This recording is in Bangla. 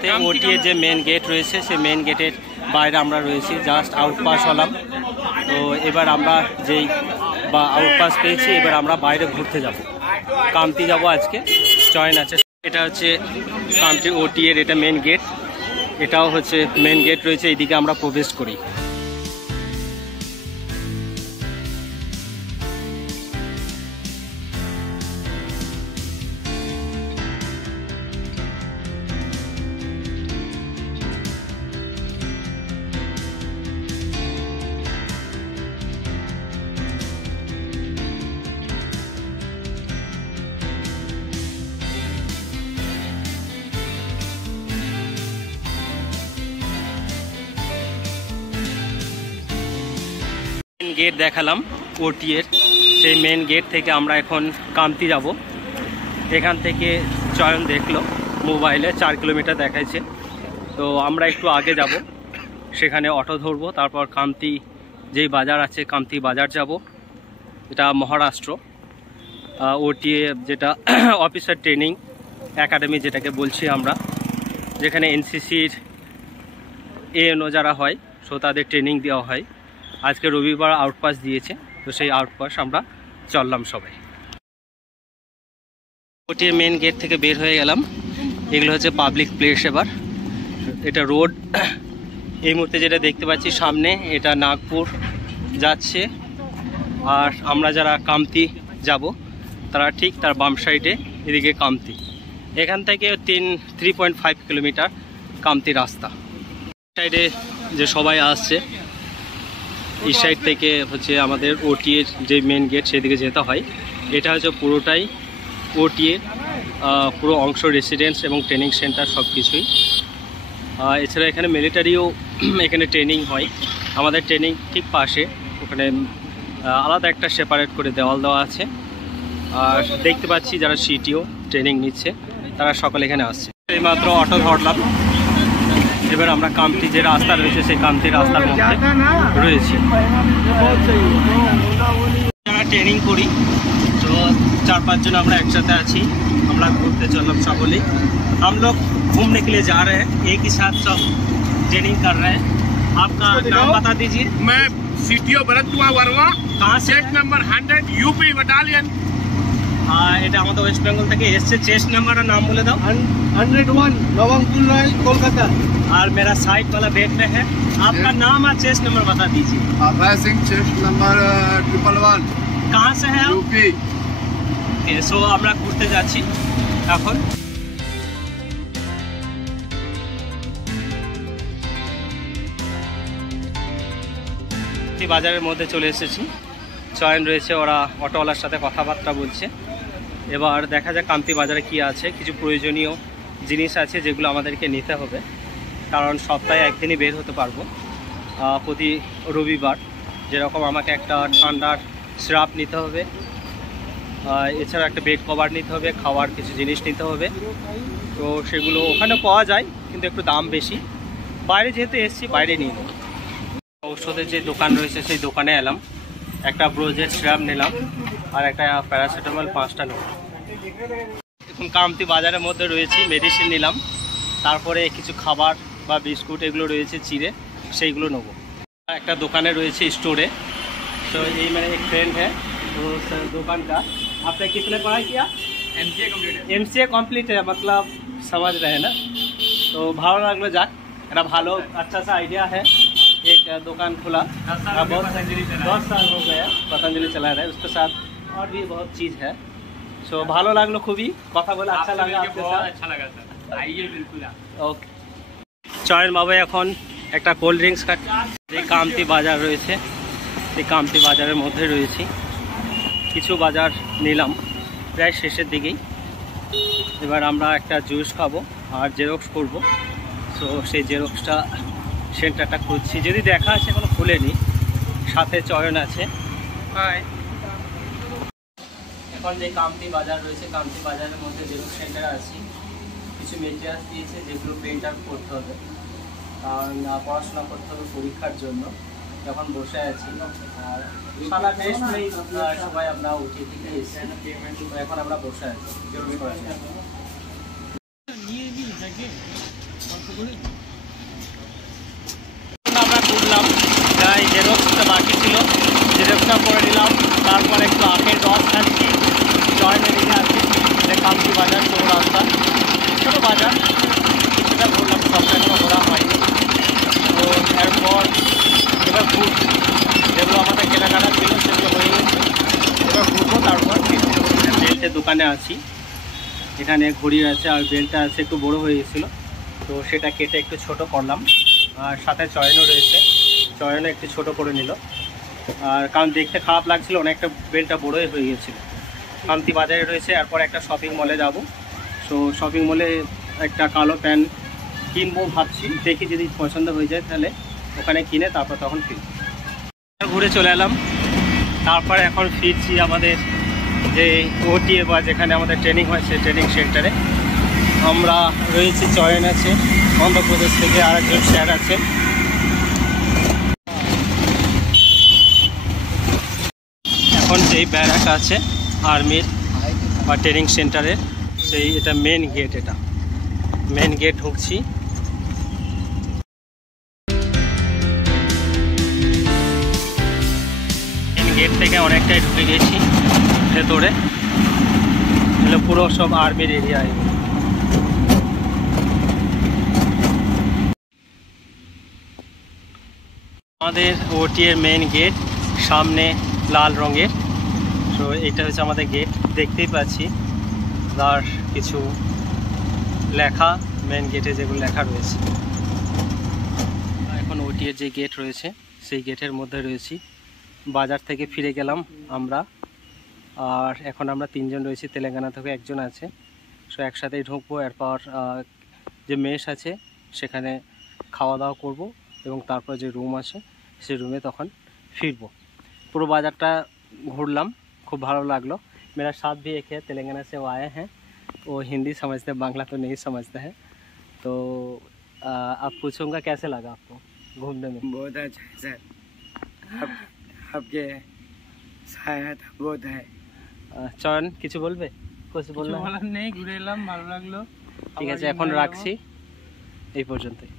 মুহূর্তে ওটিএ যে মেন গেট রয়েছে সেই মেন গেটের বাইরে আমরা রয়েছি, জাস্ট আউটপাস হলাম। তো এবার আমরা যেই আউটপাস পেয়েছি, এবার আমরা বাইরে ঘুরতে যাব, কামতি যাব আজকে, চয়ন আছে। এটা হচ্ছে কামতি ওটিএর এটা মেন গেট, এটাও হচ্ছে মেন গেট রয়েছে, এইদিকে আমরা প্রবেশ করি। গেট দেখালাম ওটিএর, সেই মেন গেট থেকে আমরা এখন কামতি যাব। এখান থেকে চয়ন দেখলো মোবাইলে 4 কিলোমিটার দেখাইছে, তো আমরা একটু আগে যাব, সেখানে অটো ধরবো, তারপর কামতি যেই বাজার আছে কামতি বাজার যাব। এটা মহারাষ্ট্র ওটিএ, যেটা অফিসার ট্রেনিং একাডেমি যেটাকে বলছি আমরা, যেখানে এনসিসির এএনও যারা হয় সো তাদের ট্রেনিং দেওয়া হয়। আজকে রবিবার আউটপাস দিয়েছে, তো সেই আউটপাস আমরা চললাম সবাই। ওটিএ মেন গেট থেকে বের হয়ে গেলাম। এগুলো হচ্ছে পাবলিক প্লেস। এবার এটা রোড, এই মুহূর্তে যেটা দেখতে পাচ্ছি সামনে, এটা নাগপুর যাচ্ছে। আর আমরা যারা কামতি যাব তারা ঠিক তার বাম সাইডে, এদিকে কামতি। এখান থেকে 3.5 কিলোমিটার কামতি রাস্তা। সাইডে যে সবাই আসছে, এই সাইড থেকে হচ্ছে আমাদের ওটিএর যে মেন গেট সেদিকে যেতে হয়। এটা হচ্ছে পুরোটাই ওটিএর পুরো অংশ, রেসিডেন্স এবং ট্রেনিং সেন্টার সব কিছুই। এছাড়া এখানে মিলিটারিও এখানে ট্রেনিং হয়। আমাদের ট্রেনিং ঠিক পাশে, ওখানে আলাদা একটা সেপারেট করে দেওয়াল দেওয়া আছে। আর দেখতে পাচ্ছি যারা সিটিও ট্রেনিং নিচ্ছে তারা সকলে এখানে আসছে। এইমাত্র অটো ধরলাম, এবার আমরা কামতি যে রাস্তা রয়েছে সেই কামতি রাস্তার মধ্যে রয়েছি। আমরা ট্রেনিং করি, তো 4-5 জন আমরা একসাথে আছি, আমরা ঘুরতে চললাম সকলেই। हम लोग घूमने के लिए जा रहे हैं, एक ही साथ सब ट्रेनिंग कर रहे हैं। आपका नाम बता दीजिए। मैं सीटीओ भरत कुमार वर्मा, कहाँ से? Chest number 100 UP battalion. এটা আমাদের ওয়েস্ট বেঙ্গল থেকে এসছে। চেস্ট নাম্বার আর नाम बोले दो। 101 नवंकुल राय, कोलकाता। और मेरा साइड वाला बैग में है। आपका नाम और चेस्ट नंबर बता दीजिए। Abhay Singh, chest number 111। कहाँ से है आप? यूपी। সো আমরা ঘুরতে যাচ্ছি এখন। বাজারের মধ্যে চলে এসেছি, চয়ন রয়েছে, ওরা অটোওয়ালার সাথে কথাবার্তা বলছে। এবার দেখা যাক কামতি বাজারে কি আছে। কিছু প্রয়োজনীয় জিনিস আছে যেগুলো আমাদেরকে নিতে হবে, কারণ সপ্তাহে একদিনই বের হতে পারবো। প্রতি রবিবার যেরকম আমাকে একটা ঠান্ডার সিরাপ নিতে হবে, এছাড়া একটা বেড কভার নিতে হবে, খাওয়ার কিছু জিনিস নিতে হবে। তো সেগুলো ওখানে পাওয়া যায়, কিন্তু একটু দাম বেশি। বাইরে যেহেতু এসছি বাইরে নিয়ে নেব। ঔষধের যে দোকান রয়েছে সেই দোকানে এলাম, একটা ব্রোজের সিরাপ নিলাম আর একটা প্যারাসিটামল 5টা নেব। এখন কামতি বাজারের মধ্যে রয়েছি, মেডিসিন নিলাম, তারপরে কিছু খাবার বা বিস্কুট এগুলো রয়েছে চিড়ে, সেইগুলো নেব। একটা দোকানে রয়েছে স্টোরে। তো এই মানে এক फ्रेंड है, तो दुकान का आपने कितने पढ़ाई किया? MCA कम्प्लीट है, मतलब समझ रहे हैं ना। तो भालो लागलो जाक, এটা ভালো अच्छा सा आइडिया है। एक दुकान खुला, बहुत 10 साल हो गया पतंजलि चला रहा है, उसके साथ और भी बहुत चीज़ है। सो ভালো লাগলো খুবই, কথা বলে अच्छा लगा आपके साथ। अच्छा लगा सर, आइए बिल्कुल। ओके। চয়ন বাবা এখন একটা কোল্ড ড্রিঙ্কস খাচ্ছে। এই কামতি বাজার রয়েছে, এই কামতি বাজারের মধ্যে রয়েছি। কিছু বাজার নিলাম, প্রায় শেষের দিকেই। এবার আমরা একটা জুস খাবো আর জেরক্স করব। সো সেই জেরক্সটা সেন্টারটা খুঁজছি, যদি দেখা আছে এখনো খুলেনি। সাথে চয়ন আছে। এখন যে কামতি বাজার রয়েছে, কামতি বাজারের মধ্যে জেরক্স সেন্টারে আছি। কিছু মেটেরিয়ালস দিয়েছে যেগুলো প্রিন্ট আউট করতে হবে, কারণ পড়াশোনা করতে হবে পরীক্ষার জন্য। যখন বসে আছি আর সারা টেস্ট নেই, সবাই আমরা উঠে থেকে এসেছি, এখন আমরা বসে আছি। দোকানে আছি। এখানে ঘড়ি আছে আর বেল্টটা আছে একটু বড় হয়ে গেছিলো, তো সেটা কেটে একটু ছোট করলাম। আর সাথে চয়নও রয়েছে, চয়নও একটু ছোট করে নিল। আর কারণ দেখতে খারাপ লাগছিল, অনেকটা বেল্টটা বড়োই হয়ে গেছিলো। কান্তি বাজারে রয়েছে, এরপর একটা শপিং মলে যাব। সো শপিং মলে একটা কালো প্যান্ট কিনবো ভাবছি, দেখি যদি পছন্দ হয়ে যায় তাহলে ওখানে কিনে তারপর তখন ফিরব। ঘুরে চলে এলাম, তারপরে এখন ফিরছি আমাদের যে ওটিএ বা যেখানে আমাদের ট্রেনিং হয় সেই ট্রেনিং সেন্টারে। আমরা রয়েছি, চয়ন আছে অন্ধ্রপ্রদেশ থেকে, আরেকজন স্যার আছে। এখন যেই ব্যারাক আছে আর্মির বা ট্রেনিং সেন্টারের, সেই এটা মেন গেট, এটা মেন গেট ঢুকছি। মেন গেট থেকে অনেকটাই ঢুকে গেছি ভেতরে, এগুলো পুরো সব আর্মির এরিয়া। আমাদের ওটি এর মেন গেট সামনে লাল রঙের, তো এটা হচ্ছে আমাদের গেট, দেখতেই পাচ্ছি তার কিছু লেখা মেন গেটে যেগুলো লেখা রয়েছে। এখন ওটি এর যে গেট রয়েছে সেই গেটের মধ্যে রয়েছি। বাজার থেকে ফিরে গেলাম আমরা, আর এখন আমরা 3 জন রয়েছি, তেলেঙ্গানা থেকে একজন আছে। সো একসাথেই ঢুকবো, এরপর যে মেস আছে সেখানে খাওয়া দাওয়া করব এবং তারপর যে রুম আছে সেই রুমে তখন ফিরবো। পুরো বাজারটা घूरलाम, खूब भालो लागलो। मेरा साथ भी एक है, तेलंगाना से वो आए हैं, वो हिंदी समझते हैं, बांग्ला तो नहीं समझते हैं। तो आप पूछूंगा कैसे लगा आपको घूमने में? बहुत अच्छा है सर, आपके सहायता बहुत है। চয়ন কিছু বলবে? কিছু বললে বলার নেই, ঘুরে এলাম, ভালো লাগলো। ঠিক আছে, এখন রাখছি, এই পর্যন্তই।